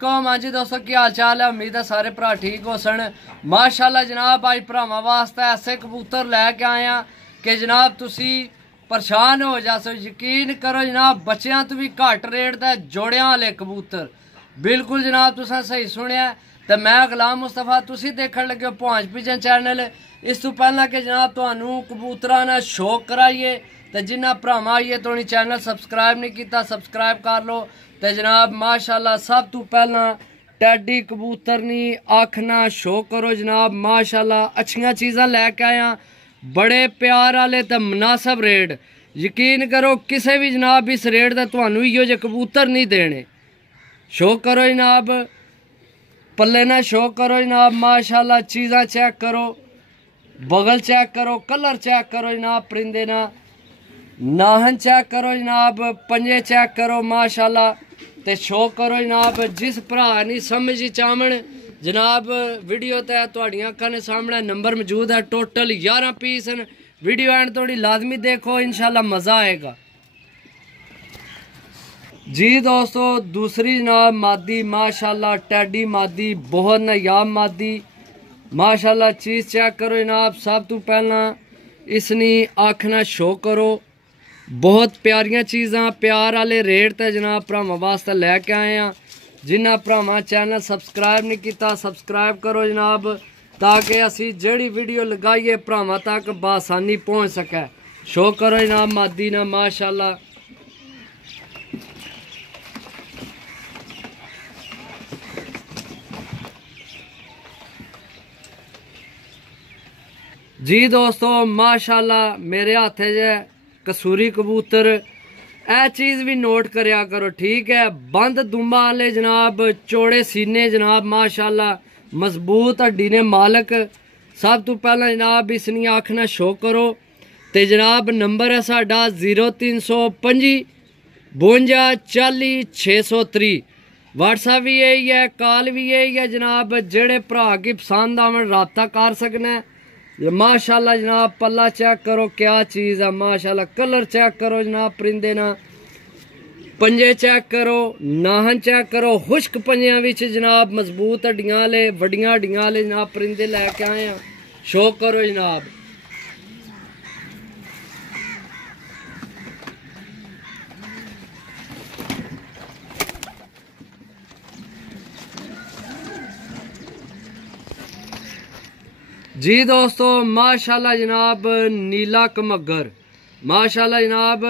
हाँ जी दोस्तों, की हाल चाल है। उम्मीद है सारे भरा ठीक हो सन। माशाल्लाह जनाब, अज भरावां वास्ते ऐसे कबूतर लैके आए हैं कि जनाब तुसी परेशान हो जासो। यकीन करो जनाब, बच्चों तो भी घट रेट दा जोड़ियां वाले कबूतर। बिल्कुल जनाब, तुसा सही सुनिया। तो मैं गुलाम मुस्तफा, तुसी देखने लगे हो पहुंच पिजन चैनल। इस तो पहला कि जनाब तुहानू कबूतरां दा शौक कराइए, तो जिन्ना भरावां आइए तो चैनल सबसक्राइब नहीं किया, सबसक्राइब कर लो। तो जनाब माशाल्लाह, सब तो पहला टैडी कबूतर नी आखना शो करो जनाब। माशाल्लाह अच्छियां चीज़ां लैके आया, बड़े प्यार वाले तो मुनासब रेट। यकीन करो किसी भी जनाब इस रेट का तुहानू इहो जे कबूतर नहीं देने। शो करो जनाब, पल्ले ना शो करो जनाब। माशाल्लाह चीज़ां चेक करो, बगल चेक करो, कलर चेक करो जनाब, परिंदे ना नाहन चेक करो जनाब, पंजे चेक करो माशाल्लाह। ते शो करो जनाब। जिस भरा नहीं समझ चावण जनाब, वीडियो ते तुहाडियां अक्खां दे सामने नंबर मौजूद है। टोटल 11 पीस न। वीडियो एंड थोड़ी लाजमी देखो, इंशाल्लाह मज़ा आएगा जी दोस्तों। दूसरी जनाब मादी माशाल्लाह, टैडी मादी, बहुत नायाब मादी माशाल्लाह। चीज़ चेक करो जनाब। सब तो पहला इसनी आखना शो करो, बहुत प्यारियां चीज़ां प्यार वाले रेट ते जनाब भरावां वास्ते लैके आए हैं। जिन्ना भरावां चैनल सबसक्राइब नहीं किया, सबसक्राइब करो जनाब, ताकि असी जड़ी वीडियो लगाइए भरावां तक बासानी पहुँच सके। शो करो जनाब मादी ना माशाल्लाह। जी दोस्तों माशाल्लाह, मेरे हाथ च कसूरी कबूतर। ए चीज़ भी नोट करया करो, ठीक है। बंद दुम्बा वाले जनाब, चौड़े सीने जनाब, माशाल्लाह मजबूत हड्डी ने मालक। सब तो पहला जनाब इसनी आखना शो करो। तो जनाब नंबर है साडा 0325 52 40 630। व्हाट्सएप भी यही है, कॉल भी यही है जनाब। जेड़े भरा की पसंद आवन रबता कर सकने। माशाल्लाह जनाब, पल्ला चेक करो क्या चीज़ है माशाल्लाह। कलर चेक करो जनाब, परिंदे ना पंजे चेक करो, नाहन चेक करो। खुश्क पंजियां विच जनाब मजबूत हड्डियां वाले, वड्डियां हड्डियां वाले जनाब परिंदे लैके आए हैं। शो करो जनाब। जी दोस्तों माशाल्लाह जनाब, नीला कमगर माशाल्लाह जनाब।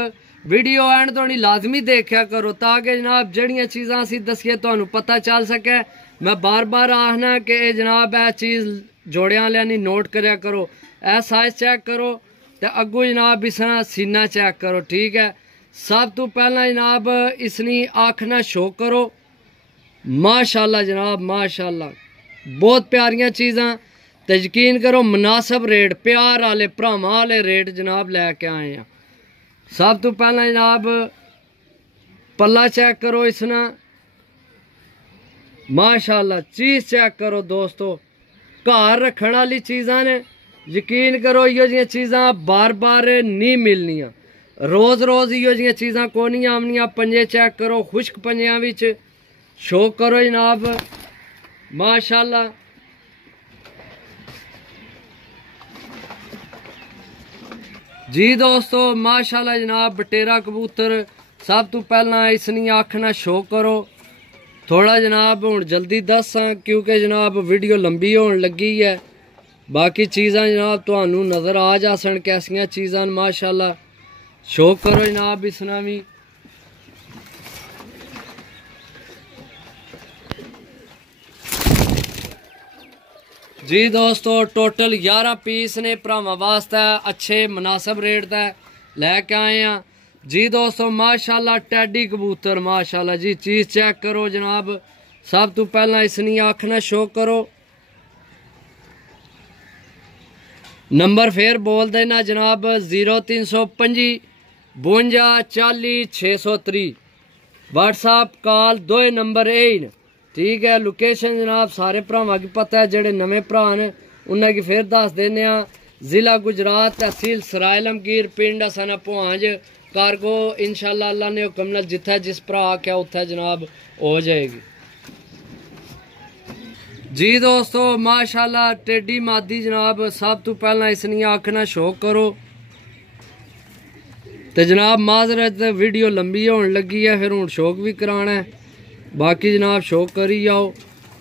वीडियो एंड थोड़ी लाजमी देखा करो, ताकि जनाब जड़ियाँ चीज़ां असी दसिए तो पता चल सके। मैं बार बार आखना कि जनाब ए चीज़ जोड़ियां वाले नहीं नोट करया करो। ए साइज चेक करो, तो अगू जनाब इसना सीना चेक करो, ठीक है। सब तो पहला जनाब इसनी आखना शो करो माशाल्लाह जनाब, माशाल्लाह बहुत प्यारियां चीज़ां। तो यकीन करो मुनासब रेट, प्यार वाले भरावां वाले रेट जनाब लैके आए हैं। सब तो पहला जनाब पल्ला चेक करो इसना माशाल्लाह। चीज़ चेक करो दोस्तों, घर रखने वाली चीज़ां ने। यकीन करो इहो जिहियां चीज़ां बार बार नहीं मिलनियां, रोज़ रोज़ इहो जिहियां चीज़ां को नहीं आमनियां। पंजे चेक करो, खुश्क पंजियां विच। शो करो जनाब माशाल्लाह। जी दोस्तों माशाल्लाह जनाब, बटेरा कबूतर। सब तो पहला इसनी आखना शो करो। थोड़ा जनाब हुण जल्दी दसां क्योंकि जनाब वीडियो लंबी होने लगी है। बाकी चीज़ां जनाब तुहानू नज़र आ जासन कैसियां चीज़ां माशाल्लाह। शो करो जनाब इसना भी। जी दोस्तों टोटल 11 पीस ने भरावां वास्ते अच्छे मुनासब रेट दा लैके आए हैं। जी दोस्तों माशाल्लाह टैडी कबूतर माशाल्लाह जी। चीज़ चेक करो जनाब। सब तो पहला इसनी आखना शो करो। नंबर फिर बोल देना जनाब 0325 52 40 630। व्हाट्सएप कॉल दो नंबर यही, ठीक है। लोकेशन जनाब सारे भरावां की पता है, जेड़े नवे भरा ने उन्हें की फिर दस देने। जिला गुजरात, तहसील सराय लमगीर, पिंड असाना पुहांज, कारगो। इंशाल्लाह अल्लाह ने हुक्म नाल जिथे जिस भरा आख्या उत्थे जनाब हो जाएगी। जी दोस्तों माशाल्लाह टेडी मादी जनाब सब तो पहला इसनिया आखना शौक करो तो जनाब माजरत वीडियो लंबी होने लगी है फिर हूँ शौक भी कराना है। बाकी जनाब शौक करी जाओ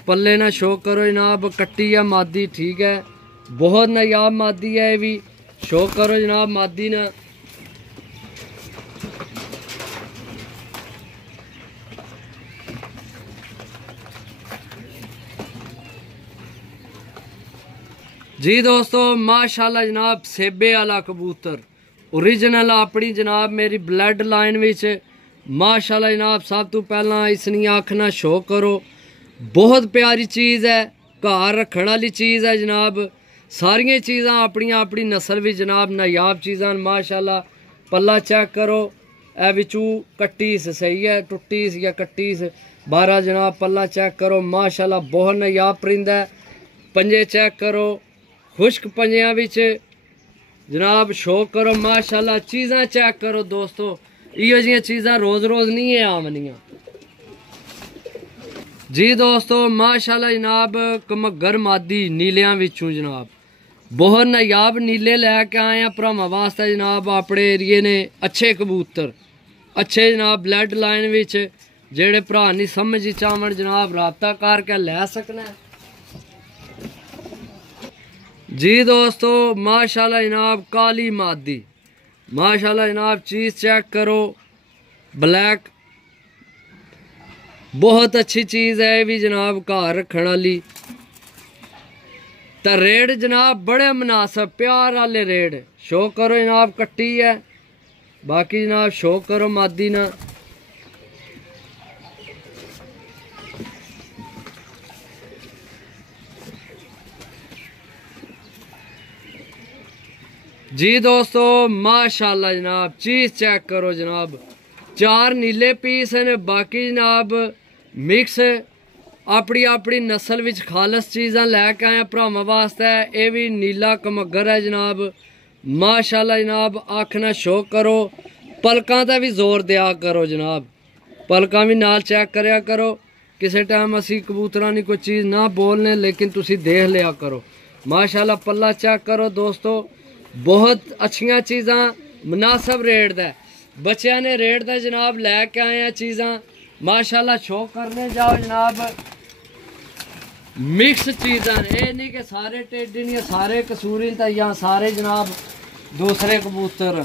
पल्ले ना शौक करो जनाब। कट्टी है मादी ठीक है बहुत नायाब मादी है ये भी शौक करो जनाब मादी ना। जी दोस्तों माशाल्लाह जनाब सेबे वाला कबूतर ओरिजिनल अपनी जनाब मेरी ब्लड लाइन विच माशाल्लाह जनाब सब तो पहला इसनी आखना शौक करो। बहुत प्यारी चीज़ है घर रखने वाली चीज़ है जनाब। सारिया चीज़ां अपनी अपनी नस्ल भी जनाब नायाब चीज़ां माशाल्लाह। पल्ला चेक करो ए विचू कट्टीस सही है टुट्टीस या कट्टीस 12 जनाब। पल्ला चेक करो माशाल्लाह बहुत नायाब परिंदा है। पंजे चेक करो खुश्क पंजियां विच जनाब शौक करो माशाल्लाह। चीज़ां चेक करो दोस्तों इहो जिहियां चीज़ां रोज़ रोज़ नहीं है आमनियां। जी दोस्तों माशाल्लाह जनाब कमगर मादी नीलियां विचों जनाब बहुत नायाब नीले लैके आए हैं भरावां वास्ते जनाब। अपने एरिए ने अच्छे कबूतर अच्छे जनाब ब्लड लाइन विच जेड़े भरा नहीं समझ चावन जनाब राबता करके लै सकना है। जी दोस्तों माशाल्लाह जनाब काली मादी माशाल्लाह जनाब चीज़ चेक करो ब्लैक बहुत अच्छी चीज़ है भी जनाब घर रखने वाली। तो रेट जनाब बड़े मुनासिब प्यार वाले रेट शौक करो जनाब। कट्टी है बाकी जनाब शौक करो मादी ना। जी दोस्तों माशाल्लाह जनाब चीज़ चेक करो जनाब 4 नीले पीस हैं बाकी जनाब मिक्स अपनी अपनी नस्ल विच खालस चीज़ां लैके आए भरावां वास्ते। ये भी नीला कमगर है जनाब माशाल्लाह जनाब आखना शौक करो। पलकां दा भी जोर दिया करो जनाब पलकां भी नाल चेक करया करो। किसी टाइम असी कबूतरां दी कोई चीज़ ना बोलने लेकिन तुसी देख लिया करो माशाल्लाह। पल्ला चेक करो दोस्तों बहुत अच्छिया चीज़ां मुनासिब रेट दा बच्चों ने रेट दा जनाब लैके आए हैं चीज़ां माशाल्लाह। शौक करने जाओ जनाब मिक्स चीज़ां ये नहीं कि सारे टेडी नहीं सारे कसूरी या सारे जनाब दूसरे कबूतर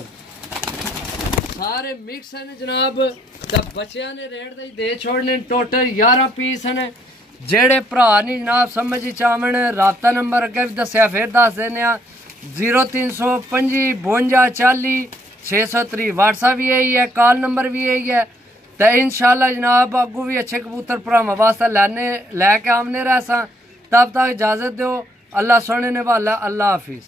सारे मिक्स हैं जनाब। तो बच्चों ने रेट दे दे छोड़ने टोटल 11 पीस हैं। जेड़े भरा नहीं जनाब समझ चावन राबता नंबर अगे भी दसिया फिर दस देने 0325 52 40 603 व्हाट्सएप भी यही है कॉल नंबर भी यही है। तो इंशाल्लाह जनाब अगू भी अच्छे कबूतर भरावां वास्ते लैके आमने रह तब तक इजाज़त दो। अल्लाह सोने ने वाला अल्लाह हाफिज़।